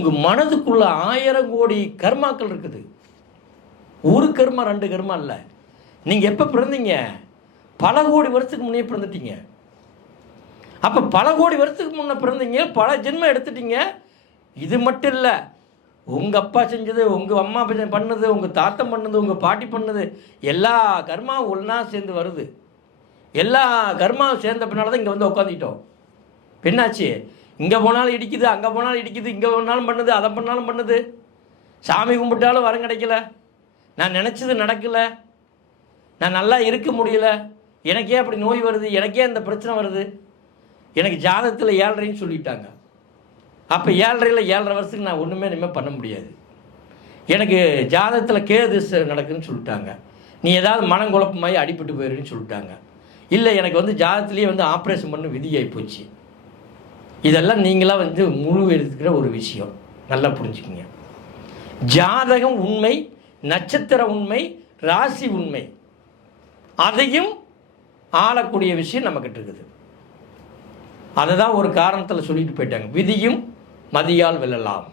உங்கள் மனதுக்குள்ள 1000 கோடி கர்மாக்கள் இருக்குது. ஒரு கர்மா 2 கர்மா இல்லை. நீங்கள் எப்போ பிறந்தீங்க? பல கோடி வருஷத்துக்கு முன்னே பிறந்துட்டீங்க. அப்போ பல கோடி வருஷத்துக்கு முன்னே பிறந்தீங்க, பல ஜென்மம் எடுத்துட்டீங்க. இது மட்டும் இல்லை, உங்கள் அப்பா செஞ்சது, உங்கள் அம்மா பண்ணது, உங்கள் தாத்தம் பண்ணது, உங்கள் பாட்டி பண்ணது, எல்லா கர்மாவும் ஒன்றா சேர்ந்து வருது. எல்லா கர்மாவும் சேர்ந்த பின்னால் தான் இங்கே வந்து உட்காந்துக்கிட்டோம். பின்னாச்சு இங்கே போனாலும் இடிக்குது, அங்கே போனாலும் இடிக்குது, இங்கே போனாலும் பண்ணுது, அதை பண்ணாலும் பண்ணுது. சாமி கும்பிட்டாலும் வரம் கிடைக்கல, நான் நினச்சது நடக்கலை, நான் நல்லா இருக்க முடியல, எனக்கே அப்படி நோய் வருது, எனக்கே அந்த பிரச்சனை வருது, எனக்கு ஜாதகத்தில் 7.5ன்னு சொல்லிட்டாங்க. அப்போ 7.5ல் 7.5 வருஷத்துக்கு நான் ஒன்றுமே இனிமேல் பண்ண முடியாது. எனக்கு ஜாதகத்தில் கேது நடக்குதுன்னு சொல்லிட்டாங்க. நீ ஏதாவது மனங்குழப்பமாகி அடிபட்டு போயிடுன்னு சொல்லிட்டாங்க. இல்லை, எனக்கு வந்து ஜாதகத்திலேயே வந்து ஆப்ரேஷன் பண்ண விதியாகி போச்சு. இதெல்லாம் நீங்களாக வந்து முழு எடுத்துக்கிற ஒரு விஷயம். நல்லா புரிஞ்சுக்கிங்க. ஜாதகம் உண்மை, நட்சத்திர உண்மை, ராசி உண்மை, அதையும் ஆளக்கூடிய விஷயம் நம்மக்கிட்ட இருக்குது. அதை தான் ஒரு காரணத்தில் சொல்லிட்டு போயிட்டாங்க, விதியும் மதியால் வெல்லலாம்.